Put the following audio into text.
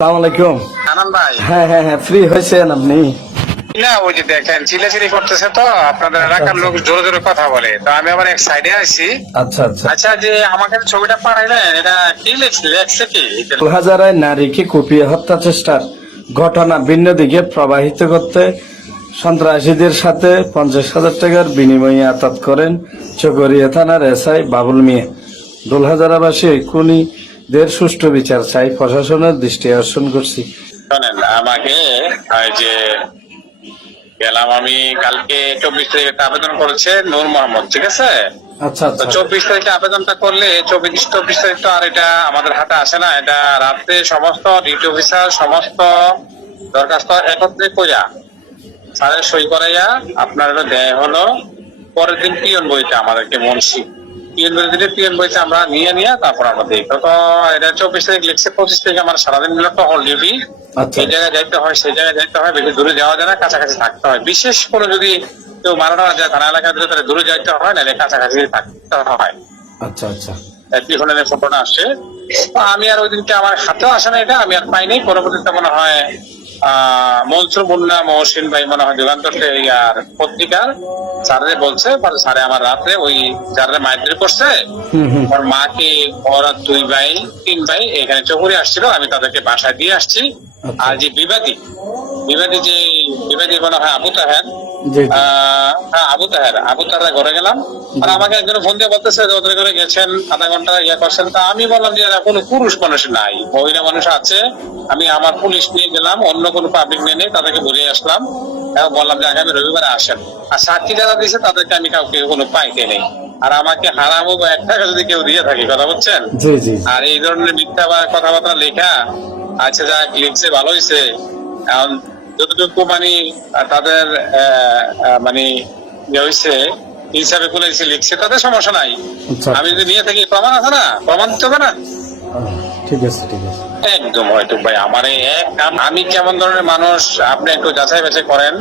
আসসালামু আলাইকুম। আনন্দ ভাই, হ্যাঁ হ্যাঁ হ্যাঁ, ফ্রি হয়েছেন আপনি? না ওই যে দেখেন চিল্লাচিল্লি করতেছে তো আপনাদের আচ্ছা এলাকার আচ্ছা লোক জোরে জোরে কথা বলে, তো আমি আবার এক সাইডে আছি। আচ্ছা আচ্ছা। আচ্ছা, যে আমাকে ছবিটা পাঠাইলেন, এটা কি লেখছে কি? 2000 নারীকে কুপিয়ে হত্যা চেষ্টার ঘটনা ভিন্ন দিকে প্রবাহিত করতে সন্ত্রাসীদের সাথে 50,000 টাকার বিনিময়ে আটক করেন চকরিয়া থানার এসআই বাবুল মিয়া। দোলহাজারাবাসী খুনিদের সুষ্ঠু বিচার চাই, প্রশাসনের দৃষ্টি আকর্ষণ করছি। শোনেন, আমাকে ওই যে গেলাম আমি কালকে 24 তারিখে একটা আবেদন করেছে নূর মোহাম্মদ, ঠিক আছে? আচ্ছা তো আচ্ছা 24 তারিখে আবেদনটা করলে 24 তারিখ তো আর এটা আমাদের হাতে আসে না, এটা রাতে সমস্ত ডিউটি অফিসার সমস্ত দরখাস্ত একত্রে কইরা স্যারের সই করাইয়া আপনার এটা দেয় হলো। পরের দিন পিয়ন বইটা আমাদেরকে মুন্সি পিয়ন বই দিলে পিয়ন বইটা আমরা নিয়ে তারপর আমরা দিই। তো এটা 24 তারিখ লিখছে, 25 তারিখে আমার সারাদিন মিলে তো হল ডিউটি। আচ্ছা এই জায়গায় যাইতে হয়, সেই জায়গায় যাইতে হয়, বেশি দূরে যাওয়া যায় না, কাছাকাছি থাকতে হয়। বিশেষ করে যদি কেউ মারানো যায় থানা এলাকা দিলে তাহলে দূরে যাইতে হয়, না কাছাকাছি থাকতে হয়। আচ্ছা আচ্ছা ত্রিভুবনের ফটোটা আসছে। তো আমি আর ওই দিনকে আমার হাতেও আসে না, এটা আমি আর পাইনি। পরবর্তীতে মনে হয় মনসুর মুন্না মহসিন ভাই মনে হয় যুগান্তর আর পত্রিকার স্যারে বলছে, স্যারে আমার রাত্রে ওই যারা মাইদ্রি করছে ওর মাকে, ওর 2 ভাই 3 ভাই এখানে চৌকুরে আসছিল, আমি তাদেরকে বাসায় দিয়ে আসছি। আর যে বিবাদী মনে হয় আবু তাহের, জি জি। হ্যাঁ আবু তাহের ঘরে গেলাম। আর আমাকে একজন ফোন দিয়ে বলতেছে যে ওদের ঘরে গেছেন, আধা ঘন্টা ইয়ে করছেন। তা আমি বললাম যে কোনো পুরুষ মানুষ নাই, মহিলা মানুষ আছে। আমি আমার পুলিশ নিয়ে গেলাম, অন্য কোনো পাবলিক নিয়ে নেই, তাদেরকে বুঝিয়ে আসলাম এবং বললাম যে আগামী রবিবারে আসেন। আর সাক্ষী যারা দিয়েছে তাদেরকে আমি কাউকে কোনো পাইতে নেই। আর আমাকে হারামো 1 টাকা যদি কেউ দিয়ে থাকে, কথা বলছেন। জি জি। আর এই ধরনের মিথ্যা বা কথাবার্তা লেখা, আচ্ছা যা লিখছে ভালো হয়েছে। এখন যতটুকু মানে তাদের মানে ইয়ে হয়েছে হিসাবে করে লিখছে, তাদের সমস্যা নাই। আচ্ছা আমি যদি নিয়ে থাকি প্রমাণ আছে না, প্রমাণ দিতে হবে না। ঠিক আছে ঠিক আছে। একদম হয়তো ভাই আমার এই এক আমি কেমন ধরনের মানুষ আপনি একটু যাচাই বাছাই করেন।